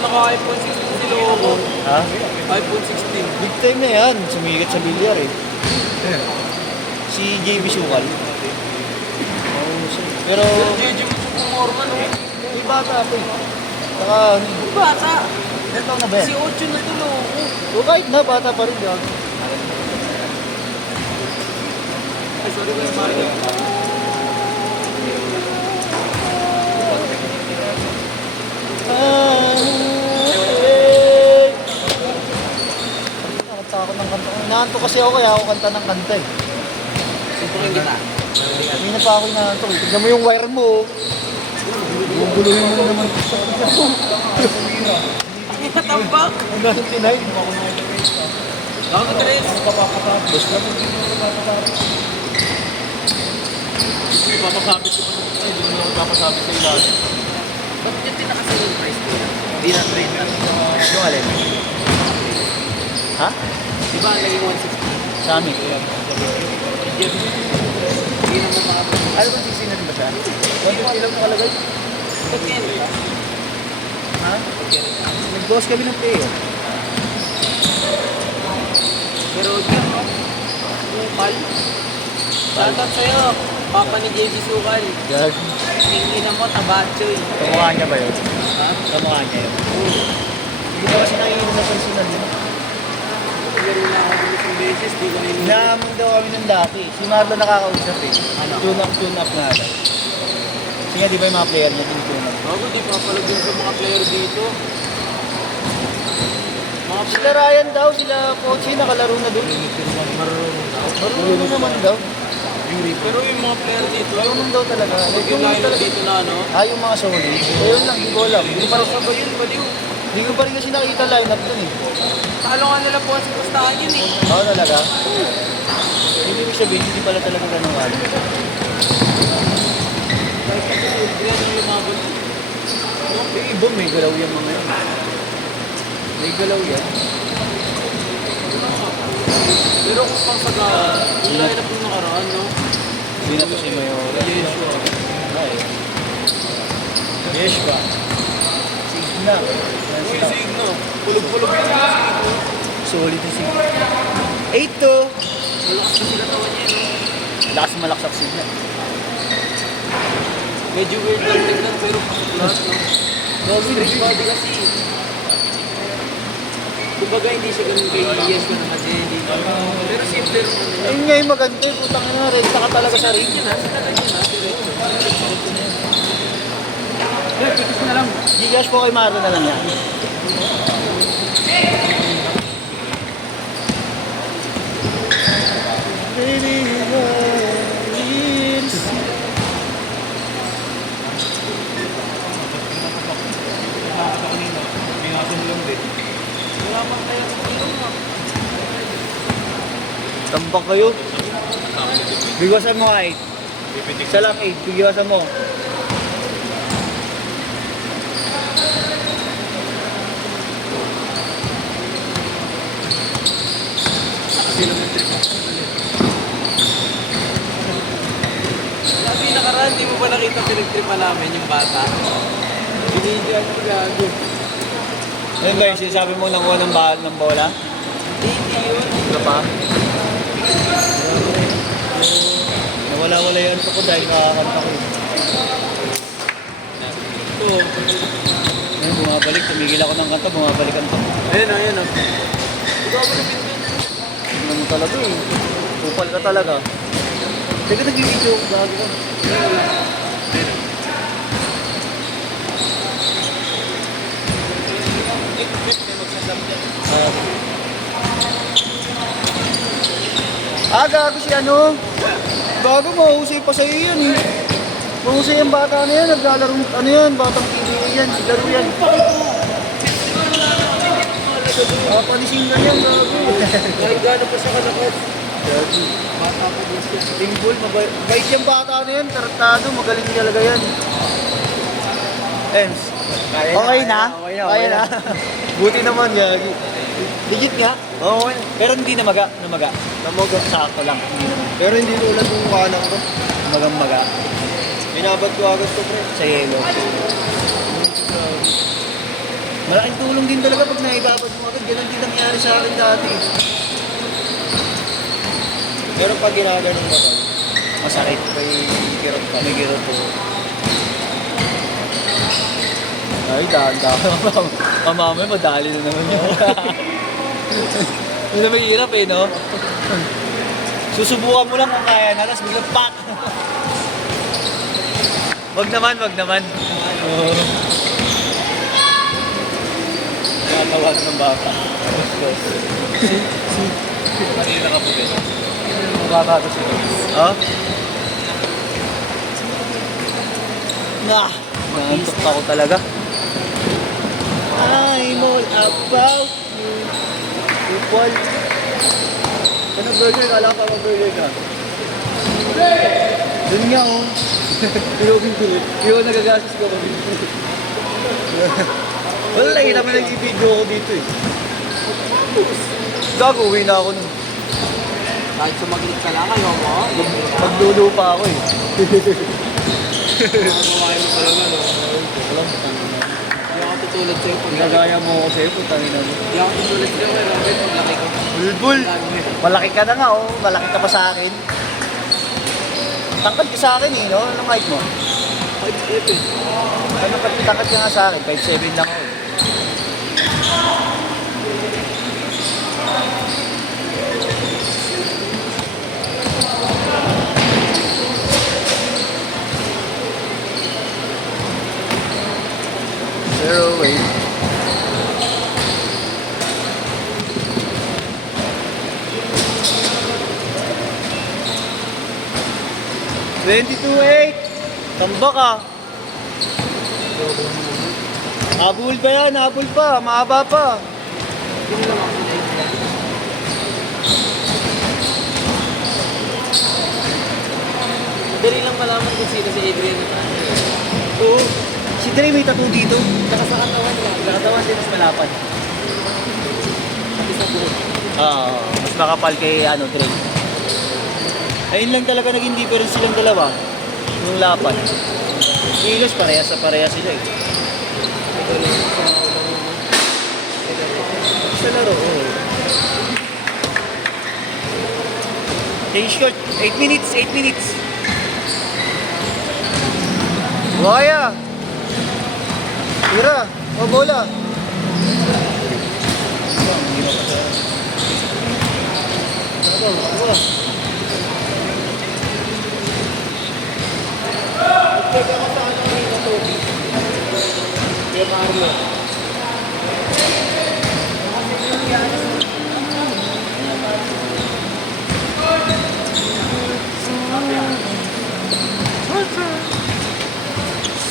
Naka-iPhone 16 si Loco. Ha? iPhone 16. Big time na yan. Sumigat sa bilyar eh. Si JB Sukal. Pero, JJ mo sa Morman, oh. may bata pa eh. Saka, Bata. ilan taon na ba yan? Si Ocho na to, Loco. O kahit na, bata pa rin. Diba? Ay, sorry ba yung Mario? Nakanta ako ng kanta. Inaanto kasi ako kaya ako kanta ng kanta eh. Suntukin kita. Hindi na pa ako inaanto eh. Tignan mo yung wire mo. Guguluhin mo na naman. Tambak. Ang ganang tinay. Ako na rin. Bus lang. Papasabit ko pa sa hindi naman ako papasabit sa ilalim. Ba't yun din nakasalo yung price ko? Hindi na premium. Yung alin? Ha? Di ba ang naging 160? Sa amin. Hindi naman makapasabit. Ano ba sisinan ba siya? 150 lang nakalagay? Ba't yan ka? Ha? Nag-boss kami ng pay. Pero yun, no? Yung pal. Shoutout sa'yo. Papa ni JB Sukal. Gag. Tingin mo, tabachoy. Kamukha niya ba yun? Ha? Kamukha niya yun. Hindi ba kasi nakikinig na personal yun? Laro na ako ng isang beses, di ko nainulit. Inaamon daw kami ng dati. Si Marlo nakakausap eh. Ano? Tune up nga daw. Kasi nga di ba yung mga player niya tune up. Bago, di papalagyan sa mga player dito. Mga Sila Ryan daw, sila Pochi, nakalaro na doon. Marunong naman daw. Pero yung mga player dito, Marunong daw talaga. pag yung lineup dito na ano, Yung mga solid. Ayun lang, di ko alam. Hindi para sa ba yun, baliw? ko pa rin kasi nakita line-up doon eh. Talo nga nila po sa pustahan yun eh. Oo talaga. Hindi mo sabihin, hindi pala talaga ganun alam. Kahit kasi hindi na lumabot. Yung iba may galaw yan mga yun. May galaw yan. Pero kung pang sagaan, yung lineup yung nakaraan, no? Hindi na to si Mayora. Yeshua. Ay. Yeshua. Signa. Uy, Signo. Pulog-pulog yun yung Signo. Solid yung Signa. 8 to. Malakas kasi katawan niya, no? Lakas malaksak Signa. Medyo weird lang tignan, pero pasok lahat, no? Straight body kasi. Kumbaga hindi siya ganun kay Iyas na naka-jelly. Pero simple rin ano niya. Ayun nga yung maganda eh. Putang nga rin. Saka talaga sa ring. Sinala niya na, diretso. Tikis na lang. Gigas po kay Marlo na lang yan. Baby, Wala man kaya sa kilo mo. tambak kayo. Bigasan mo 8. Isa lang 8. Bigasan mo. Sabi nakaraan, di mo ba nakita pinagtripa namin yung bata? Binigyan ko gago. Ayun guys, sinasabi mo nakuha ng bahal ng bola? Hindi yun. Ano pa? Nawala-wala yan ko dahil kakakanta ko. Ito. Ayun, bumabalik. Tumigil ako ng kanta, bumabalik ang kanta. Ayun o, ayun o. Ikaw ba na pinpin? Ano mo talaga eh. Kupal ka talaga. Teka, nag-video ko. Gagi ka. Gago si ano? Gago, mahusay pa sa'yo yan eh. Mahusay ang bata na yan. Naglalaro, ano yan, batang pili yan. Laro yan. Panising na yan, gago. Kahit gano'n pa siya kalakas. Gago. Bata pa din siya. Timbol, mabait yung bata na yan. Tarantado, magaling talaga yan. Ems. Okay na? Kaya na. Buti naman, gago. Legit nga? Oo, pero hindi namaga. Namaga. Sakto lang. Hindi naman. Pero hindi tulad ng kanan ko. Magang-maga. Binabad ko agad to, pre. Sa yelo. Malaking tulong din talaga pag naibabad mo agad. Ganun din nangyari sa akin dati. Pero pag ginaganon mo to, masakit. May kirot pa. May kirot po. Ay, dahan-dahan. Mamamay, madali na naman yun. Hindi na mahirap eh, no? Susubukan mo lang kung kaya na, tapos biglang pak! Wag naman, wag naman. Nakatawag ng bata. Kanina ka po din. Bata to siya. Ha? Naantok ako talaga. I'm all about you. People. Ano burger? Kala ko pa burger ka. Doon nga oh. Yung nagagastos ko kami. Wala lang, naman nag-video ako dito eh. Gago, uwi na ako nun. Kahit sumaglit ka lang, ayaw mo? Maglulupa ako eh. Kumain mo pala nga, no? Alam, Hindi ako tutulad sa'yo pag ginagaya mo ako sa'yo, putangin na mo. Hindi ako tutulad sa'yo, pero Robert, pag laki ko. Bulbul! Malaki ka na nga oh, malaki ka pa sa akin. Tangkad ka sa akin eh, no? Anong height mo? 5'7". Ano tangkad ka nga sa akin? 5'7 lang ako eh. Zero weight. $22.8. Tamba ka. Habol ba yan? Habol pa. Mahaba pa. Dali lang malaman kung sino si Adrian na tayo. Oo. Si Dre may tattoo dito. Saka sa katawan niya. Sa katawan din mas malapad. Pati sa buhok. Mas makapal kay ano, Dre. Ayun lang talaga naging difference silang dalawa. Yung lapad. Kilos, parehas sa parehas sila eh. Sa laro, oo. Change court. 8 minutes, 8 minutes. Waya. Tira. O bola.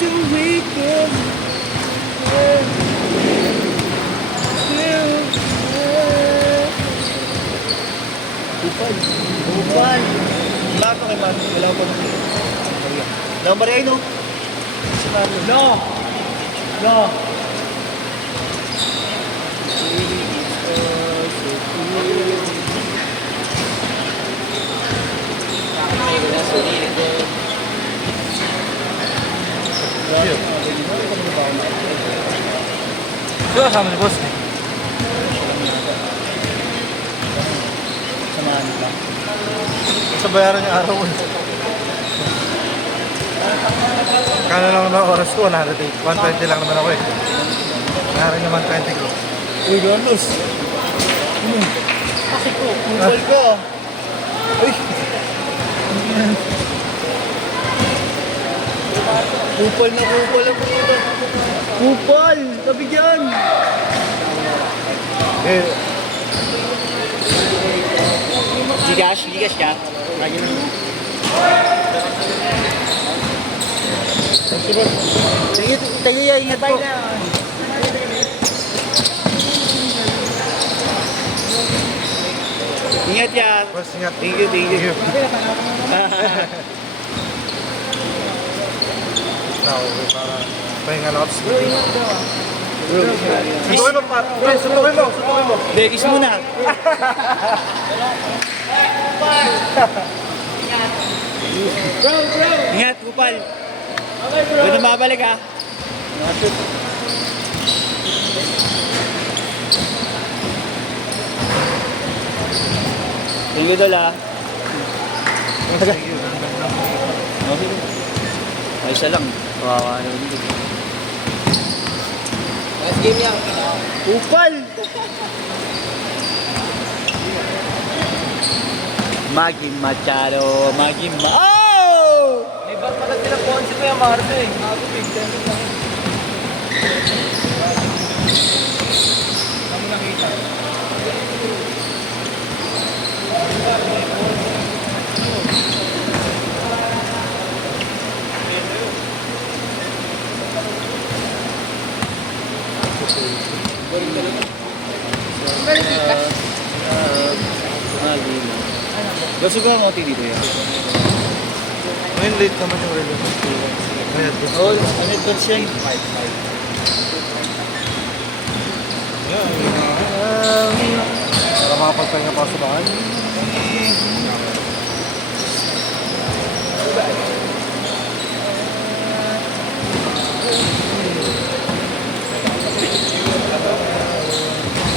So we can Upal. Upal. Bakit kay Mami? Wala ko pa. Wala ko ba rin, no? Si Mami. No! No! Ito kasama si boss eh. Samahan ka. Sa bayaran niya araw eh. Kano lang naman oras ko, 120 lang naman ako eh. Narin naman 20 ko. Uy, Carlos. Kasi ko, kupal ka. Uy. Kupal na kupal ang puta. Kupal! Sabi dyan! Eh, Gigas ka? Sige, tayo yan, ingat po. Ingat yan. boss, ingat. Thank you, thank you. Tao, para pahinga lang ako. Bro, Sutukin mo, Pat. Bro, sutukin mo, sutukin mo. kiss muna. Ingat, kupal. Doon na babalik ha. Nakashoot. Thank you, Dol ha. Thank you. Okay. Ay, isa lang. Kawawa naman dito. Last game yan. Upal! Maging Machado, maging Oh! May bar pala sila Ponce ko yung Marso eh. Ako big time lang. Saan mo nakita? Gusto ko ang OT dito yan. Ngayon late naman yung release. Kaya this Oh, ano ito siya? para makapagpahinga pa sa bahay.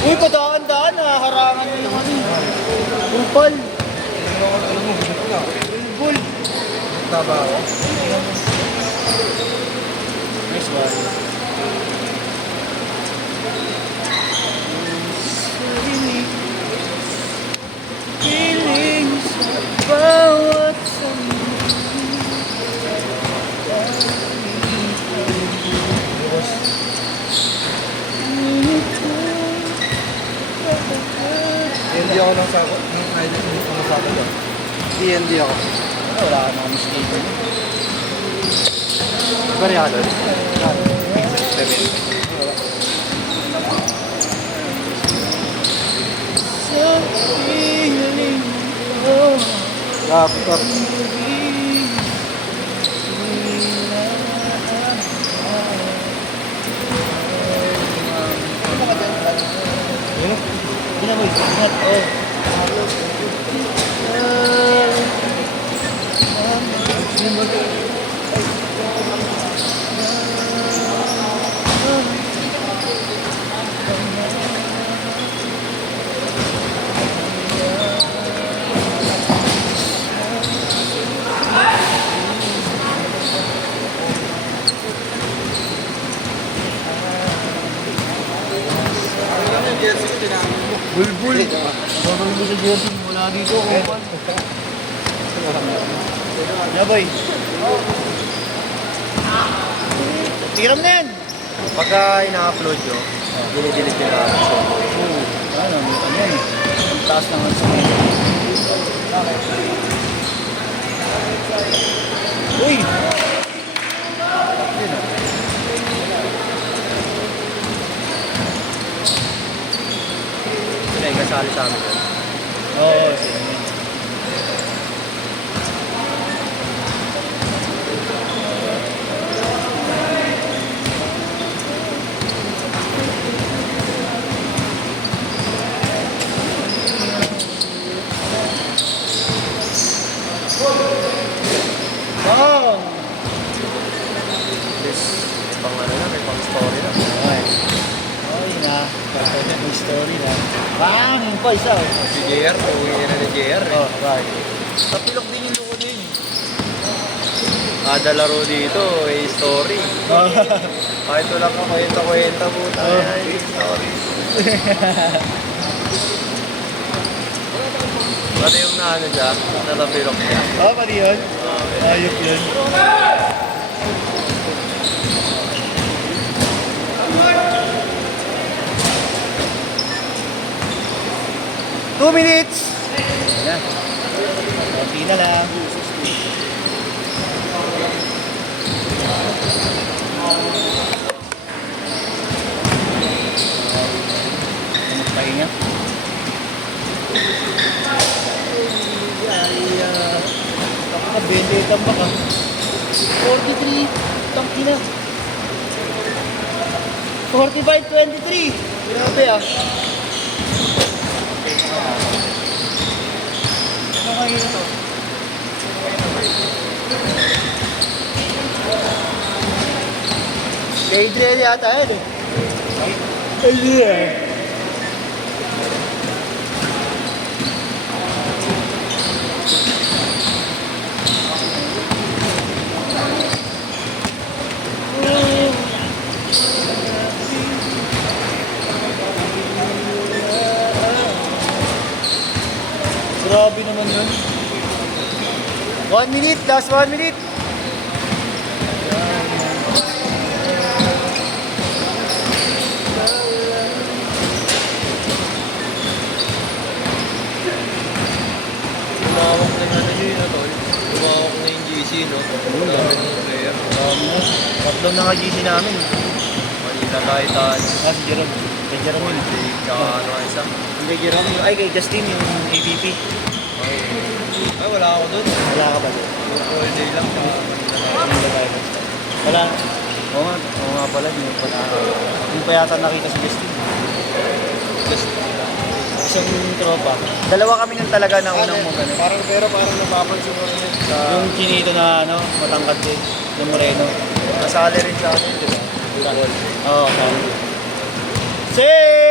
Uy, padaan-daan na. Harangan mo yung ano. Upal. Bulbul. Taba ako. Nice one. Feeling sa bawat Hindi ako nang sagot. Hindi ako nang sagot doon. Hindi ako. wala ka naman skater. Bari ako doon. Sa feeling ko Laptop. Yun. Ginamoy, ingat, oh. Bulbul. Bakit mo sa jersey mula dito, kuman. Yeah, boy. Tiram na yan. Pagka ina-upload nyo, dinidelete nyo na. Ano yan eh. Ang taas naman sa mga. Uy! Sila yung kasali sa amin. Oo, sige. Wow! This, pang ano na, may pang story na. Okay. Okay na. May story na. Bang! Yung pa isa oh. Si JR, uwi na ni JR eh. Oh, right. Tapilok din yung loko din. Kada laro dito, eh, story. Kahit wala ka kwenta-kwenta po tayo. Oh. Story. Pati yung naano siya, natapilok niya. Oh, pati yun? Ayop yun. Two minutes! Ayan. Konti na lang. Pahinga. Nakaka-20 tambak ah. 43. Tangkina. 45-23. Grabe ah. Nakakahina to. Adrian yata yan eh. Adrian. Grabe naman yun. 1 minute, last 1 minute. Lumawak na yung ano yun, tol. Lumawak na yung GC, no? Dami ng player. Tatlo na nga GC namin. Manila Titan. Si Jerome. Kay Jerome yun. Voltage, tsaka ano isa. Hindi Jerome yun. Ay, kay Justin yung AVP. Ay, wala ako dun. Wala ka ba doon? All day lang, tsaka Manila Titan. Wala. Oo nga pala. Yung pa yata nakita si Justin. Just, Isang tropa. dalawa kami nun talaga na unang mo ganun. Parang napapansin ko rin Sa, Yung chinito na ano, matangkad din. Yung Moreno. nasali rin sa akin, di ba? Bukol. Oo, sabi ko. Say!